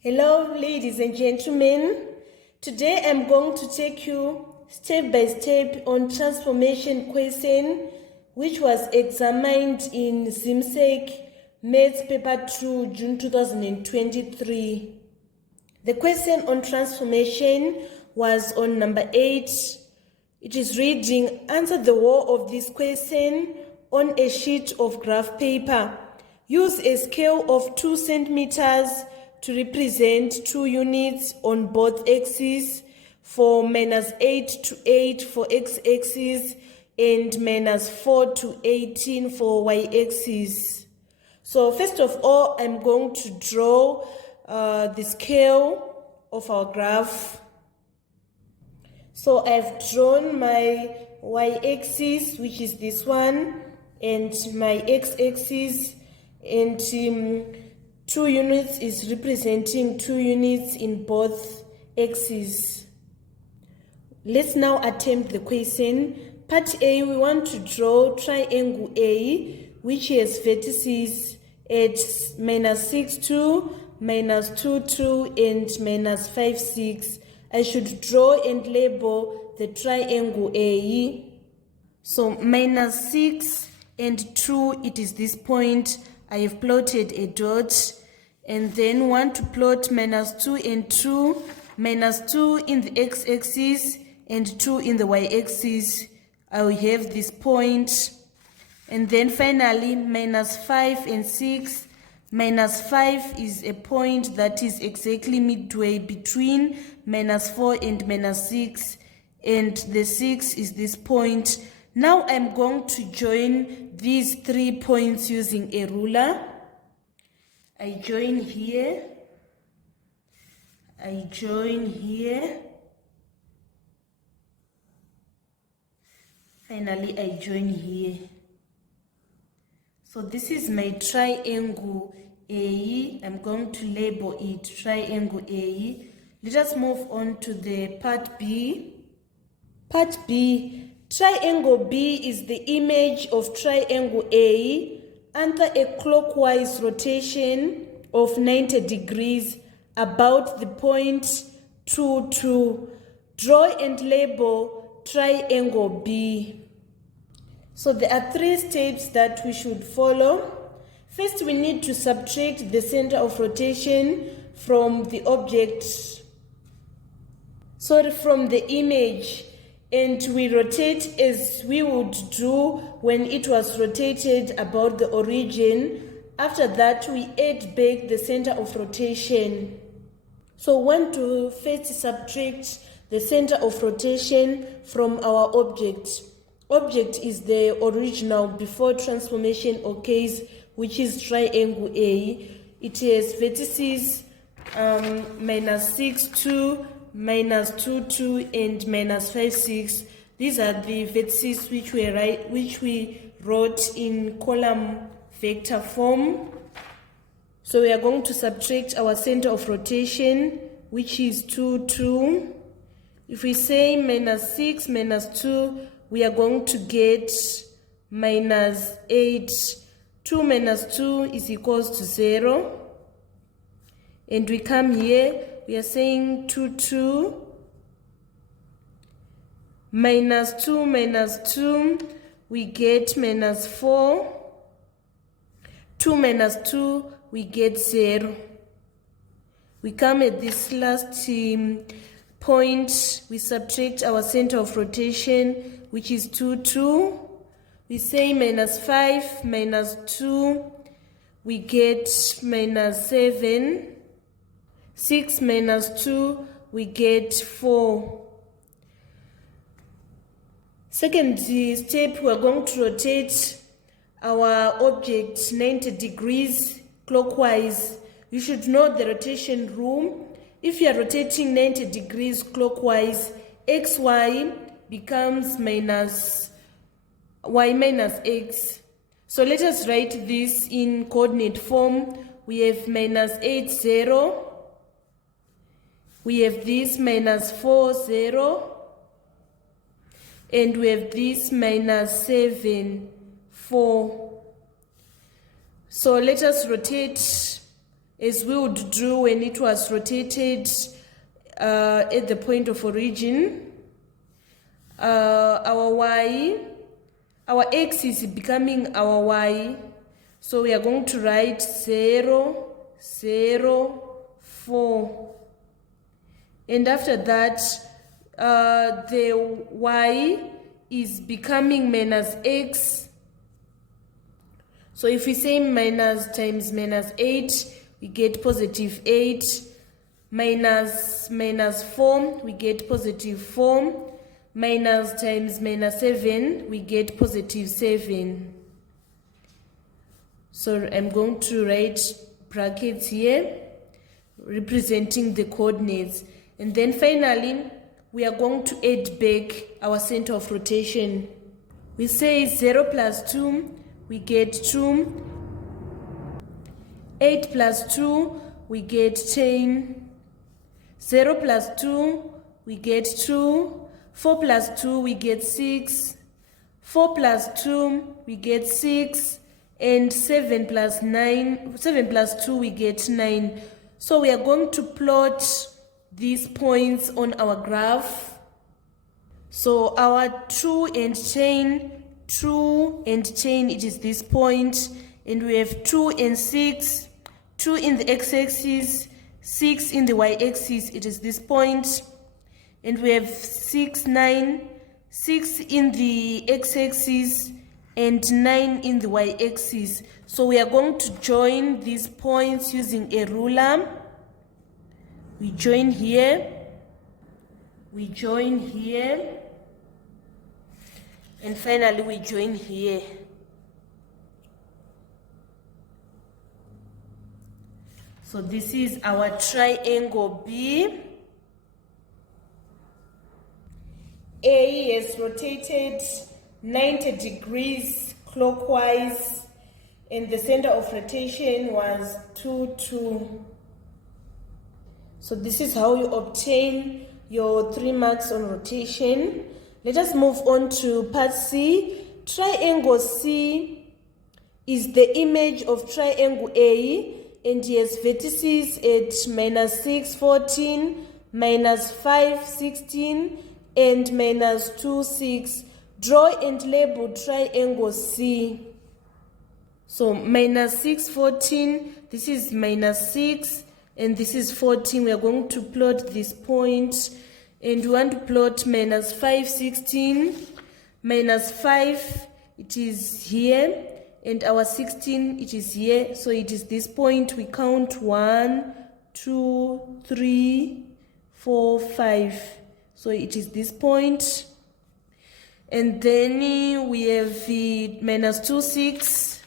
Hello ladies and gentlemen, today I'm going to take you step by step on transformation question which was examined in Zimsec Maths paper 2 June 2023. The question on transformation was on number 8. It is reading, answer the whole of this question on a sheet of graph paper. Use a scale of 2 centimeters to represent 2 units on both axes for -8 to 8 for x-axis and -4 to 18 for y-axis. So first of all, I'm going to draw the scale of our graph. So I've drawn my y-axis, which is this one, and my x-axis, and 2 units is representing 2 units in both axes. Let's now attempt the question. Part A, we want to draw triangle A, which has vertices at -6, 2, -2, 2, and -5, 6. I should draw and label the triangle A. So -6 and 2, it is this point. I have plotted a dot, and then want to plot -2 and 2, -2 in the x-axis and 2 in the y-axis. I will have this point, and then finally -5 and 6. -5 is a point that is exactly midway between -4 and -6, and the 6 is this point. Now I'm going to join these 3 points using a ruler. I join here, I join here, finally I join here. So this is my triangle A. I'm going to label it triangle A. Let us move on to the part B. Part B, triangle B is the image of triangle A under a clockwise rotation of 90 degrees about the point 2, 2. Draw and label triangle B. So there are 3 steps that we should follow. First, we need to subtract the center of rotation from the object, from the image, and we rotate as we would do when it was rotated about the origin. After that, we add back the center of rotation. So we want to first subtract the center of rotation from our object. Object is the original before transformation occurs, which is triangle A. It has vertices -6, 2, -2, 2, and -5, 6. These are the vertices which we wrote in column vector form. So we are going to subtract our center of rotation, which is 2, 2. If we say -6 -2, we are going to get -8. 2 - 2 is equals to 0. And we come here, we are saying 2, 2. -2 - 2, we get -4. 2 - 2, we get 0. We come at this last point, we subtract our center of rotation, which is 2, 2. We say -5 - 2, we get -7. 6 - 2, we get 4. Second step, we are going to rotate our object 90 degrees clockwise. You should know the rotation rule. If you are rotating 90 degrees clockwise, xy becomes y minus x. So let us write this in coordinate form. We have -8, 0. We have this -4, 0. And we have this -7, 4. So let us rotate as we would do when it was rotated at the point of origin. Our x is becoming our y, so we are going to write 0, 0, 4, and after that the y is becoming minus x. So if we say minus times minus 8, we get positive 8, minus 4, we get positive 4, minus times minus 7, we get positive 7. So I'm going to write brackets here representing the coordinates, and then finally we are going to add back our center of rotation. We say 0 plus 2, we get 2, 8 plus 2, we get 10, 0 plus 2, we get 2, 4 plus 2, we get 6, 4 plus 2, we get 6, and 7 plus 2, we get 9. So we are going to plot these points on our graph. So our 2 and chain, it is this point, and we have 2 and 6, 2 in the x-axis, 6 in the y-axis, it is this point, and we have 6, 9, 6 in the x-axis and 9 in the y-axis. So we are going to join these points using a ruler. We join here, and finally we join here. So this is our triangle B. A is rotated 90 degrees clockwise, and the center of rotation was 2, 2. So this is how you obtain your 3 marks on rotation. Let us move on to part C. Triangle C is the image of triangle A, and he has vertices at minus 6, 14, minus 5, 16, and minus 2, 6. Draw and label triangle C. So minus 6, 14, this is minus 6, and this is 14. We are going to plot this point, and we want to plot minus 5, 16, minus 5, it is here, and our 16, it is here. So it is this point. We count 1, 2, 3, 4, 5. So it is this point. And then we have the minus 2, 6,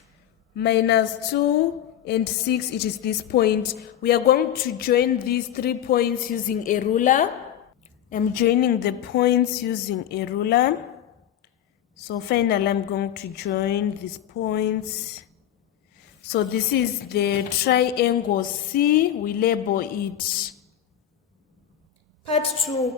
minus 2, and 6, it is this point. We are going to join these 3 points using a ruler. I'm joining the points using a ruler. So finally I'm going to join these points. So this is the triangle C. We label it. Part 2.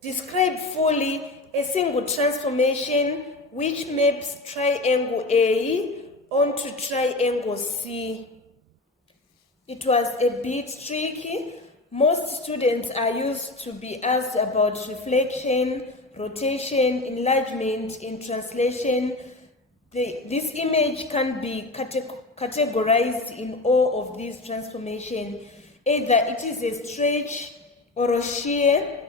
Describe fully a single transformation which maps triangle A onto triangle C. It was a bit tricky. Most students are used to be asked about reflection, rotation, enlargement, in translation. This image can be categorized in all of these transformations. Either it is a stretch or a shear.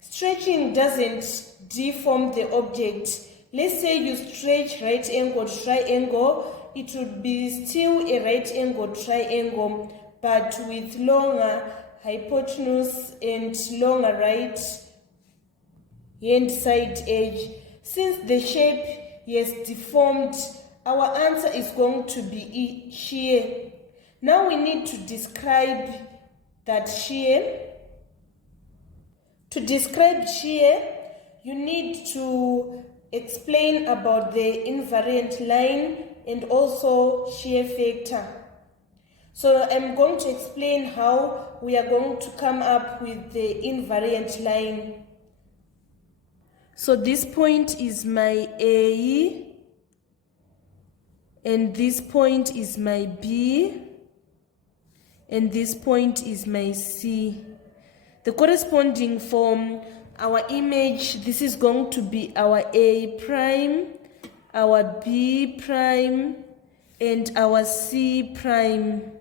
Stretching doesn't deform the object. Let's say you stretch right angle triangle, it would be still a right angle triangle, but with longer hypotenuse and longer right hand side edge. Since the shape is deformed, our answer is going to be shear. Now we need to describe that shear. To describe shear, you need to explain about the invariant line and also shear factor. So I'm going to explain how we are going to come up with the invariant line. So this point is my A, and this point is my B, and this point is my C. The corresponding from our image, this is going to be our A prime, our B prime, and our C prime.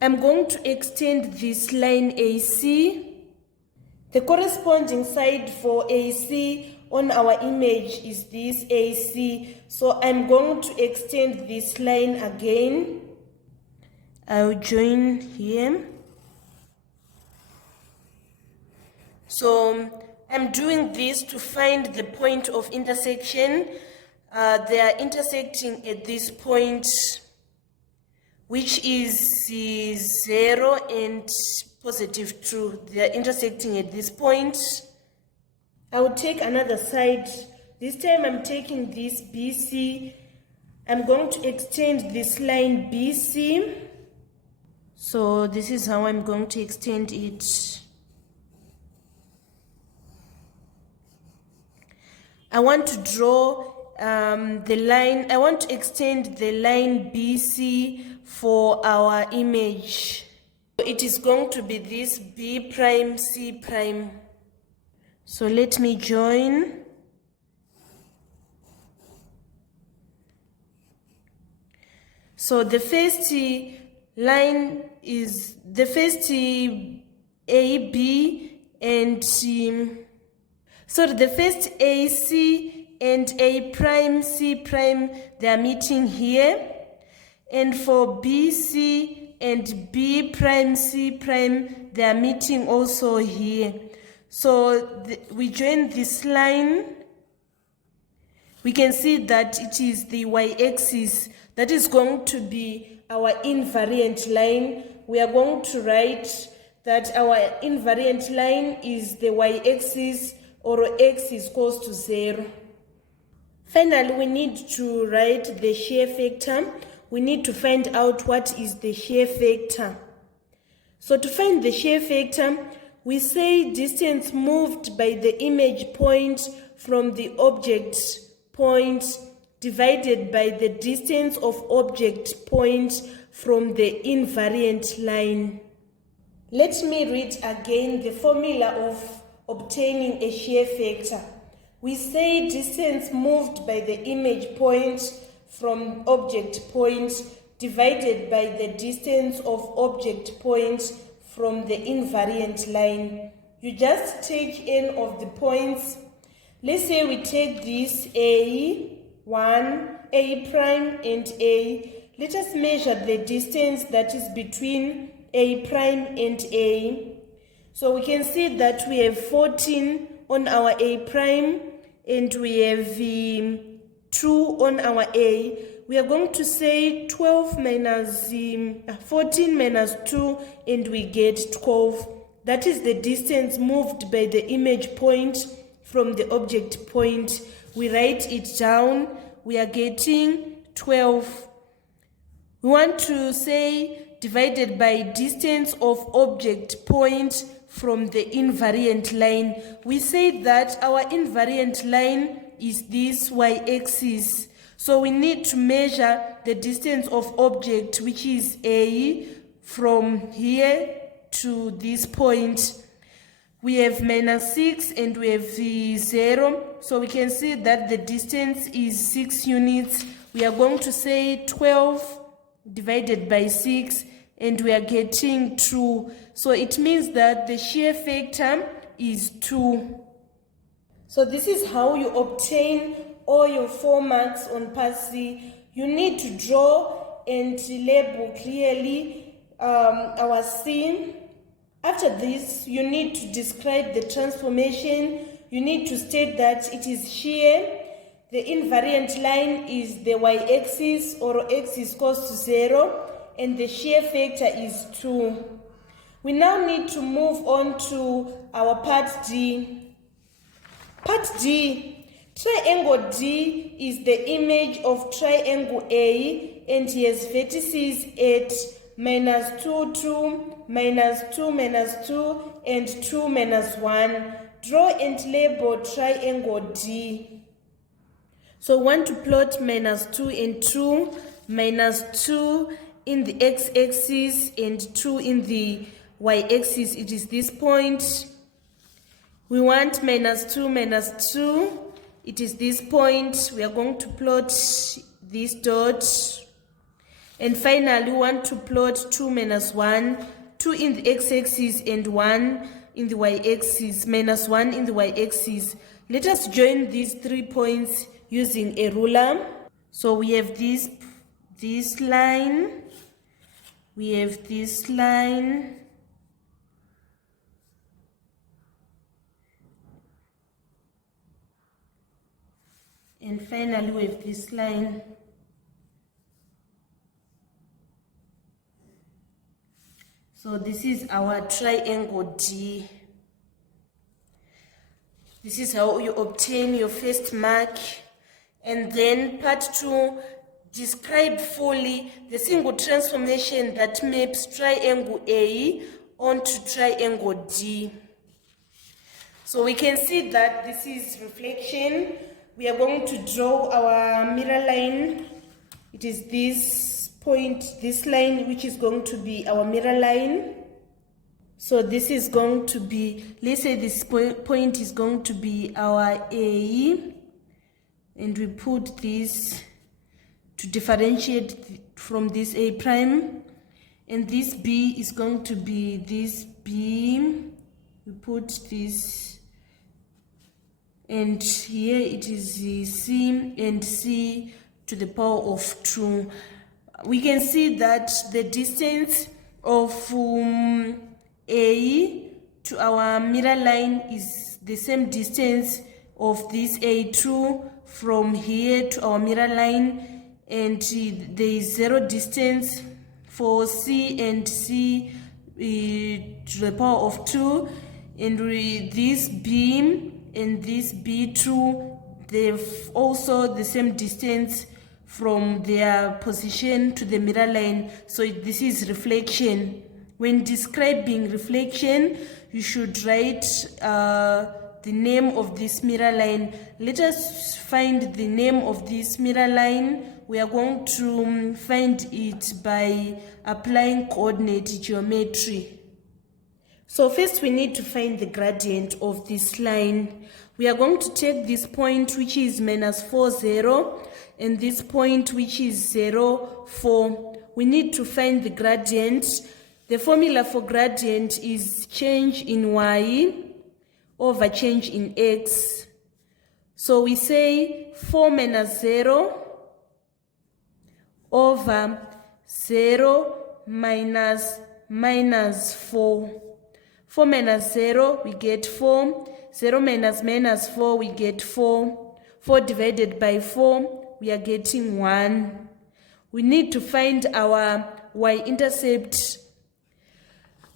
I'm going to extend this line AC. The corresponding side for AC on our image is this AC. So I'm going to extend this line again. I'll join here. So I'm doing this to find the point of intersection. They are intersecting at this point, which is 0 and positive 2. They are intersecting at this point. I will take another side. This time I'm taking this BC. I'm going to extend this line BC. So this is how I'm going to extend it. I want to draw the line. I want to extend the line BC for our image. It is going to be this B prime, C prime. So let me join. So the first line is the first AB and so the first AC and A prime, C prime, they are meeting here. And for BC and B prime, C prime, they are meeting also here. So we join this line. We can see that it is the y-axis. That is going to be our invariant line. We are going to write that our invariant line is the y-axis, or x is equals to 0. Finally, we need to write the shear factor. We need to find out what is the shear factor. So to find the shear factor, we say distance moved by the image point from the object point divided by the distance of object point from the invariant line. Let me read again the formula of obtaining a shear factor. We say distance moved by the image point from object point divided by the distance of object point from the invariant line. You just take n of the points. Let's say we take this A1, A prime and A. Let us measure the distance that is between A prime and A. So we can see that we have 14 on our A prime and we have 2 on our A. We are going to say 12 minus 14 minus 2 and we get 12. That is the distance moved by the image point from the object point. We write it down. We are getting 12. We want to say divided by distance of object point from the invariant line. We say that our invariant line is this y-axis. So we need to measure the distance of object, which is A, from here to this point. We have minus 6 and we have 0. So we can see that the distance is 6 units. We are going to say 12 divided by 6 and we are getting 2. So it means that the shear factor is 2. So this is how you obtain all your 4 marks on part C. You need to draw and label clearly our scene. After this, you need to describe the transformation. You need to state that it is shear. The invariant line is the y-axis, or x is equals to 0, and the shear factor is 2. We now need to move on to our part D. Part D, triangle D is the image of triangle A and has vertices at minus 2, 2, minus 2, minus 2, and 2, minus 1. Draw and label triangle D. So we want to plot minus 2 and 2, minus 2 in the x-axis and 2 in the y-axis. It is this point. We want minus 2, minus 2. It is this point. We are going to plot this dot. And finally, we want to plot 2 minus 1, 2 in the x-axis and 1 in the y-axis, minus 1 in the y-axis. Let us join these 3 points using a ruler. So we have this line, we have this line, and finally we have this line. So this is our triangle D. This is how you obtain your first mark. And then part 2, describe fully the single transformation that maps triangle A onto triangle D. So we can see that this is reflection. We are going to draw our mirror line. It is this point, this line, which is going to be our mirror line. So this is going to be, let's say this point is going to be our A. And we put this to differentiate from this A prime. And this B is going to be this B. We put this. And here it is C and C to the power of 2. We can see that the distance of A to our mirror line is the same distance of this A2 from here to our mirror line, and there is 0 distance for C and C to the power of 2, and this B and this B2, they've also the same distance from their position to the mirror line. So this is reflection. When describing reflection, you should write the name of this mirror line. Let us find the name of this mirror line. We are going to find it by applying coordinate geometry. So first we need to find the gradient of this line. We are going to take this point which is minus 4, 0, and this point which is 0, 4. We need to find the gradient. The formula for gradient is change in y over change in x. So we say 4 minus 0 over 0 minus 4. 4 minus 0, we get 4. 0 minus 4, we get 4. 4 divided by 4, we are getting 1. We need to find our y-intercept,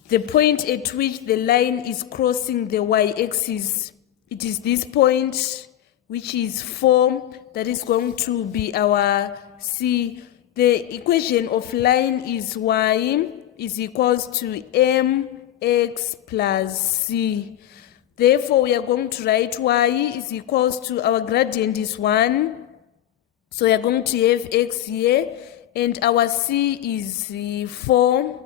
the point at which the line is crossing the y-axis. It is this point, which is 4, that is going to be our C. The equation of line is y is equals to mx plus c. Therefore, we are going to write y is equals to, our gradient is 1. So we are going to have x here, and our c is 4.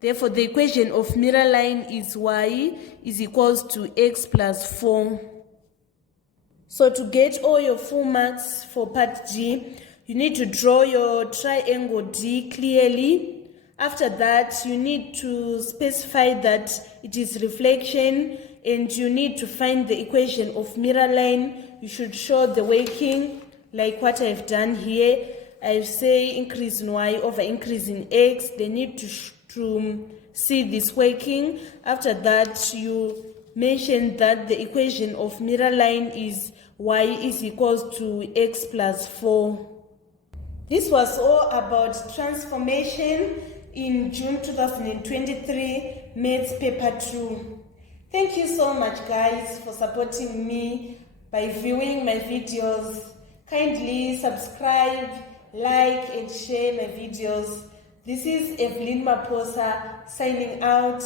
Therefore, the equation of mirror line is y is equals to x plus 4. So to get all your full marks for part G, you need to draw your triangle D clearly. After that, you need to specify that it is reflection, and you need to find the equation of mirror line. You should show the working like what I've done here. I say increase in y over increase in x. They need to see this working. After that, you mention that the equation of mirror line is y is equals to x plus 4. This was all about transformation in June 2023 Maths Paper 2. Thank you so much, guys, for supporting me by viewing my videos. Kindly subscribe, like, and share my videos. This is Evelyn Maposa signing out.